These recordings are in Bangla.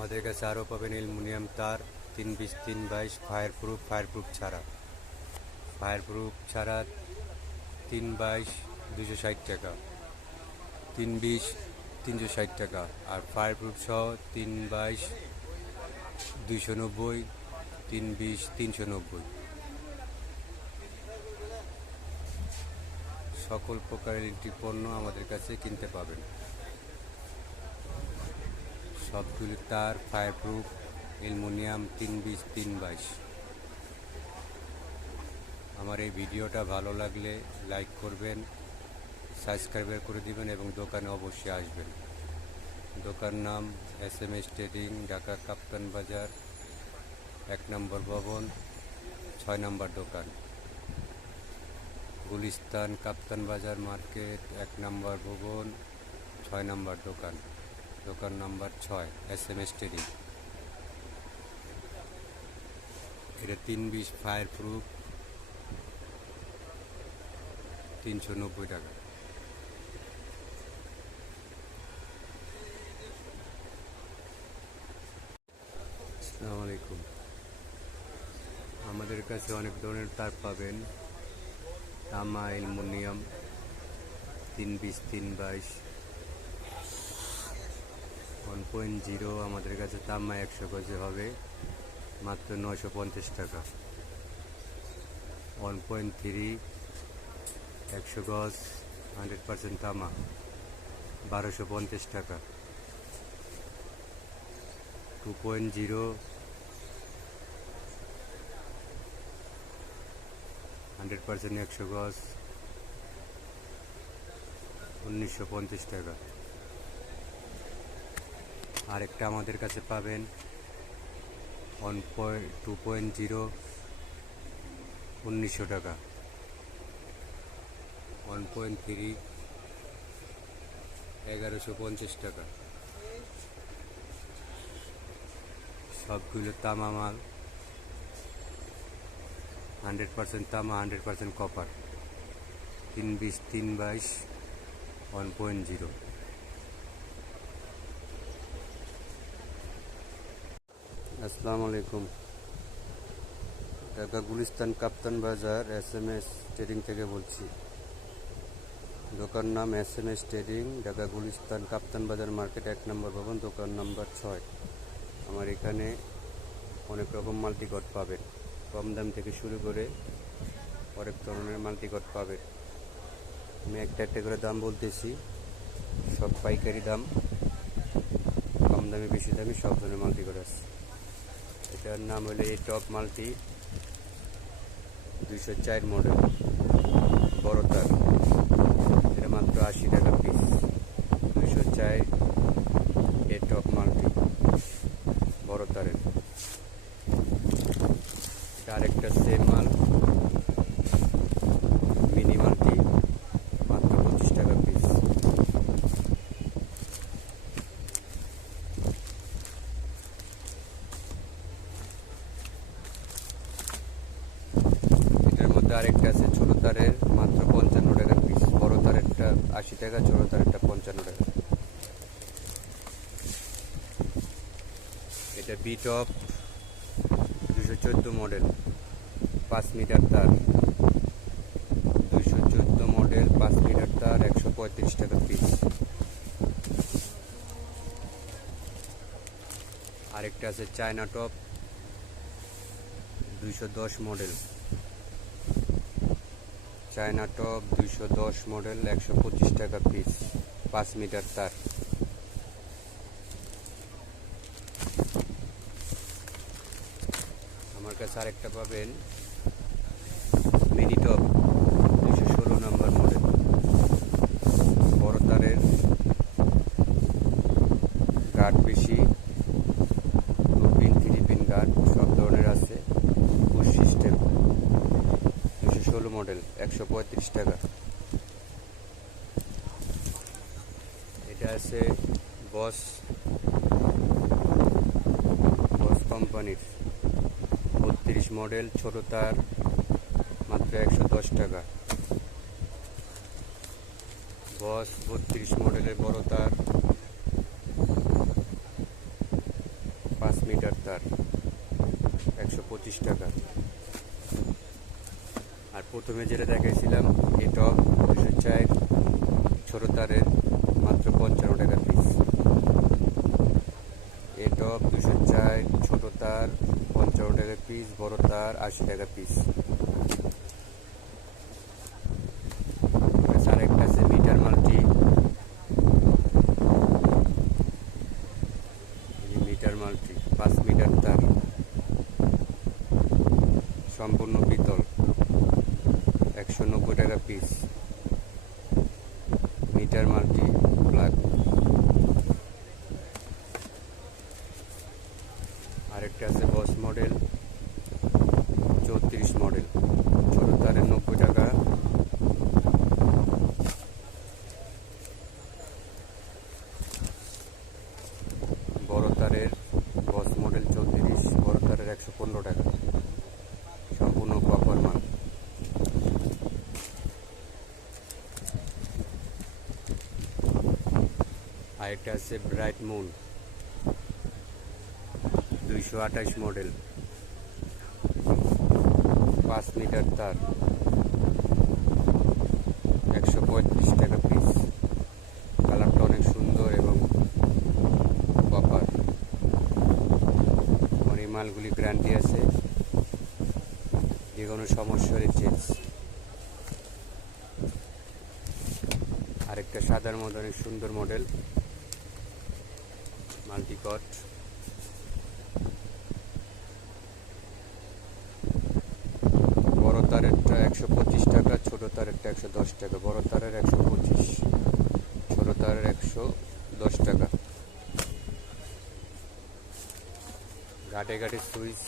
আমাদের কাছে আরও পাবেন অ্যালুমিনিয়াম তার তিন বিশ তিন বাইশ ফায়ার প্রুফ ফায়ার প্রুফ ছাড়া। ফায়ার প্রুফ ছাড়া তিন বাইশ দুশো ষাট টাকা, তিন বিশ তিনশো ষাট টাকা। আর ফায়ার প্রুফ সহ তিন বাইশ দুইশো নব্বই, তিন বিশ তিনশো নব্বই। সকল প্রকার ইলেকট্রিক পণ্য আমাদের কাছে কিনতে পাবেন। সবগুলি তার ফায়ার প্রুফ অ্যালুমিনিয়াম তিন বিশ তিন বাইশ। আমার এই ভিডিওটা ভালো লাগলে লাইক করবেন সাবস্ক্রাইব করে দিবেন এবং দোকানে অবশ্যই আসবেন। দোকান নাম S M S trading Dhaka Kaptan Bazar, এক নম্বর ভবন, ছয় নম্বর দোকান। গুলিস্তান কাপ্তান বাজার মার্কেট, এক নম্বর ভবন, ছয় নম্বর দোকান। দোকান নাম্বার ছয় এস এম এস ট্রেডিং এটা তিন বিশ ফায়ার প্রুফ তিনশো নব্বই টাকা। আসসালামু আলাইকুম। আমাদের কাছে অনেক ধরনের তার পাবেন। তামা, অ্যালুমিনিয়াম, তিন বিশ, তিন বাইশ। ওয়ান পয়েন্ট জিরো আমাদের কাছে তামা একশো গজে হবে। মাত্র নয়শো পঞ্চাশ টাকা। ওয়ান পয়েন্ট থ্রি একশো গজ হান্ড্রেড পার্সেন্ট তামা, বারোশো পঞ্চাশ টাকা। Two point zero hundred percent একশো গজ, উনিশশো পঞ্চাশ টাকা। আরেকটা আমাদের কাছে পাবেন। One point two point zero উনিশশো টাকা। ওয়ান পয়েন্ট থ্রি এগারোশো পঞ্চাশ টাকা। সবগুলো তামা মাল। হান্ড্রেড পার্সেন্ট তামা হান্ড্রেড পার্সেন্ট কপার তিন বিশ, তিন বাইশ ওয়ান পয়েন্ট জিরো আসসালামু আলাইকুম। ঢাকা গুলিস্তান কাপ্তান বাজার এস এম এস ট্রেডিং থেকে বলছি। দোকান নাম S M S trading Dhaka Gulistan Kaptan Bazar market এক নম্বর ভবন, দোকান নাম্বার ছয়। আমার এখানে অনেক রকম মাল্টিকট পাবেন। কম দাম থেকে শুরু করে অনেক ধরনের মাল্টিকট পাবেন। আমি একটা একটা করে দাম বলতেছি। সব পাইকারি দাম, কম দামে, বেশি দামে সব ধরনের মাল্টিকট আছে। এটার নাম হলো এই টপ মালটি। দুইশো চার মডেল। বড় তার। এটা মাত্র আশি টাকা পিস দুইশো চার এ টপ মাল্টি বড় তারের এটা আরেকটা সেম মাল মিনি মাল্টি মাত্র পঁচিশ টাকা পিস এটার মধ্যে আরেকটা আছে ছোট তারের মাত্র পঞ্চান্ন টাকা পিস বড় তারেরটা আশি টাকা ছোট তারেরটা পঞ্চান্ন টাকা এটা বি টপ দুশো চোদ্দ মডেল পাঁচ মিটার তার। দুশো চোদ্দ মডেল পাঁচ মিটার তার, একশো পঁয়ত্রিশ টাকা পিস আরেকটা আছে চায়না টপ দুইশো দশ মডেল চায়না টপ দুইশো দশ মডেল একশো পঁচিশ টাকা পিস পাঁচ মিটার তার আমার কাছে আরেকটা পাবেন। মিনি টপ দুশো ষোলো নম্বর মডেল বড় তারের। গার্ড বেশি। Two pin three pin guard সব ধরনের আছে। পুশ সিস্টেম দুশো ষোলো মডেল একশো পঁয়ত্রিশ টাকা। এটা আছে বস বস কোম্পানির বত্রিশ মডেল, ছোট তার, মাত্র একশো দশ টাকা। বস বত্রিশ মডেলের বড় তার, পাঁচ মিটার তার, একশো পঁচিশ টাকা। আর প্রথমে যেটা দেখাইছিলাম এই টপ দুশো চার ছোটো তারের মাত্র পঞ্চান্ন টাকা পিস টপ দুশো চার ছোটো তার পঞ্চান্ন টাকা পিস বড় তার, আশি টাকা পিস আছে মিটার মাল্টি। মিটার পাঁচ মিটার তার। সম্পূর্ণ পিতল। একশো নব্বই টাকা পিস মিটার মাল্টি প্লাগ আরেকটা আছে বস মডেল, চৌত্রিশ মডেল। ছোট তারের নব্বই টাকা। বড় তারের বস মডেল চৌত্রিশ, বড় তারের একশো পনেরো টাকা। সম্পূর্ণ কপার মাল। আরেকটা আছে ব্রাইট মুন। দুইশো আঠাশ মডেল। পাঁচ মিটার তার। একশো পঁয়ত্রিশ টাকা পিস কালারটা অনেক সুন্দর এবং কপার এই মালগুলি গ্যারান্টি আছে। যে কোনো সমস্যার চেঞ্জ আরেকটা সাদার মধ্যে অনেক সুন্দর মডেল মাল্টিকট বড় তারেরটা একশো পঁচিশ টাকা, ছোট তারেরটা একশো দশ টাকা, বড় তারের একশো পঁচিশ, ছোট তারের একশো দশ টাকা। ঘাটে ঘাটে সুইচ,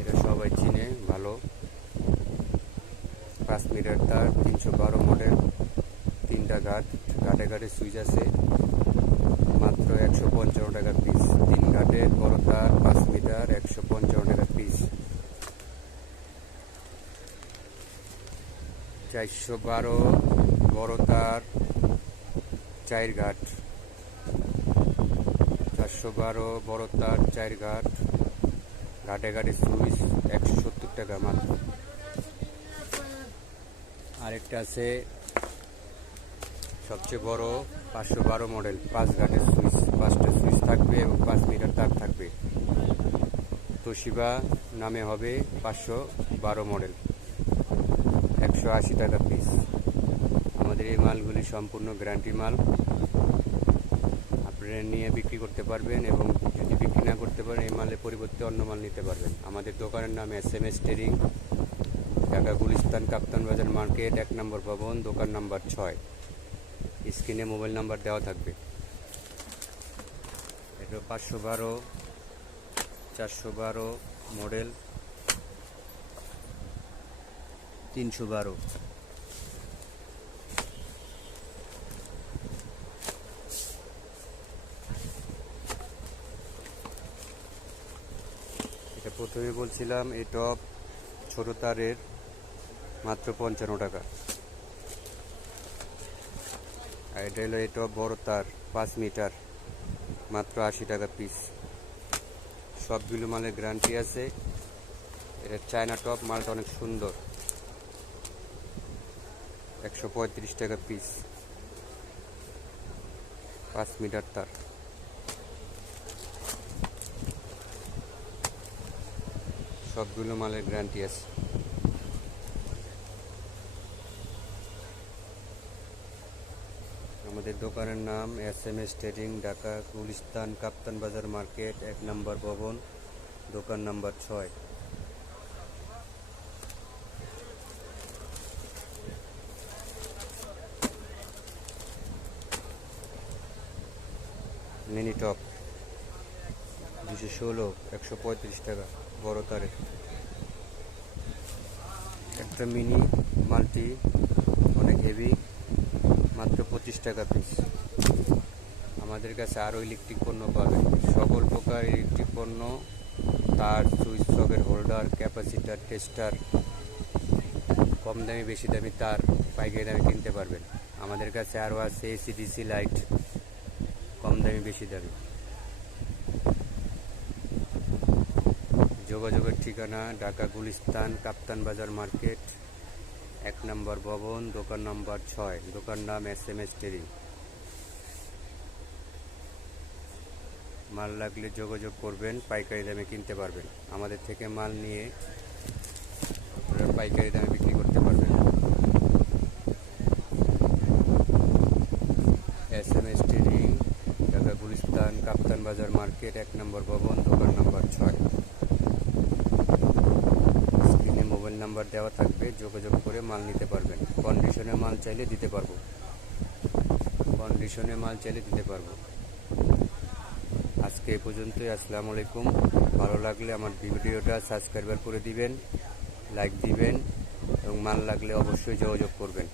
এটা সবাই চিনে, ভালো। পাঁচ মিটার তার, তিনশো বারো মডেল, তিনটা ঘাট, ঘাটে ঘাটে সুইচ আছে। মাত্র একশো পঞ্চান্ন টাকা পিস। তিন ঘাটের বড় তার, পাঁচ মিটার, একশো পঞ্চান্ন টাকা পিস। চারশো বারো বড় তার চার ঘাট চারশো বারো বড় তার চার ঘাট ঘাটে ঘাটে সুইচ একশো সত্তর টাকা মাত্র আরেকটা আছে সবচেয়ে বড় পাঁচশো বারো মডেল পাঁচ ঘাটের সুইচ পাঁচটা সুইচ থাকবে এবং পাঁচ মিটার তার থাকবে। তোশিবা নামে হবে পাঁচশো বারো মডেল। একশো আশি টাকা পিস আমাদের এই মালগুলি সম্পূর্ণ গ্যারান্টি মাল। আপনারা নিয়ে বিক্রি করতে পারবেন এবং যদি বিক্রি না করতে পারেন, এই মালের পরিবর্তে অন্য মাল নিতে পারবেন। আমাদের দোকানের নাম S M S trading, Dhaka Gulistan, Kaptan Bazar market, এক নম্বর ভবন, দোকান নাম্বার ছয়। স্ক্রিনে মোবাইল নাম্বার দেওয়া থাকবে। এটা পাঁচশো বারো, চারশো বারো মডেল। তিনশো বারো। এটা প্রথমে বলছিলাম এই টপ ছোট তারের মাত্র পঞ্চান্ন টাকা। আর এটা হলো এই টপ বড় তার, পাঁচ মিটার, মাত্র আশি টাকা পিস সবগুলো মালের গ্যারান্টি আছে। এটা চায়না টপ, মালটা অনেক সুন্দর। একশো পঁয়ত্রিশ টাকা পিস পাঁচ মিটার তার। সবগুলো মালের গ্যারান্টি আছে। আমাদের দোকানের নাম S M S trading, Dhaka, Gulistan, Kaptan Bazar market, এক নম্বর ভবন, দোকান নাম্বার ছয়। মিনি টপ দুশো ষোলো, একশো পঁয়ত্রিশ টাকা, বড় তারের। একটা মিনি মাল্টি, অনেক হেভি, মাত্র পঁচিশ টাকা পিস আমাদের কাছে আরও ইলেকট্রিক পণ্য পাবে। সকল প্রকার ইলেকট্রিক পণ্য, তার সুইচ সকের হোল্ডার, ক্যাপাসিটার, টেস্টার, কম দামি, বেশি দামি তার পাইকারি দামে কিনতে পারবেন। আমাদের কাছে আরও আছে এসি ডিসি লাইট কম দামি বেশি দামি। যোগাযোগের ঠিকানা, ঢাকা গুলিস্তান, কাপ্তান বাজার মার্কেট, এক নম্বর ভবন, দোকান নম্বর ছয়। দোকান নাম এস এম এস টেরিং মাল লাগলে যোগাযোগ করবেন, পাইকারি দামে কিনতে পারবেন। আমাদের থেকে মাল নিয়ে পাইকারি দামে বিক্রি করতে পারবেন S M S trading Dhaka Gulistan Kaptan Bazar market, এক নম্বর ভবন, দোকান নম্বর ছয়। স্ক্রিনে মোবাইল নাম্বার দেওয়া থাকবে, যোগাযোগ করে মাল নিতে পারবেন। কন্ডিশনে মাল চাইলে দিতে পারব। কন্ডিশনে মাল চাইলে দিতে পারব। আজকে এ পর্যন্তই, আসসালামু আলাইকুম। ভালো লাগলে আমার ভিডিওটা সাবস্ক্রাইবার করে দিবেন, লাইক দিবেন এবং মাল লাগলে অবশ্যই যোগাযোগ করবেন।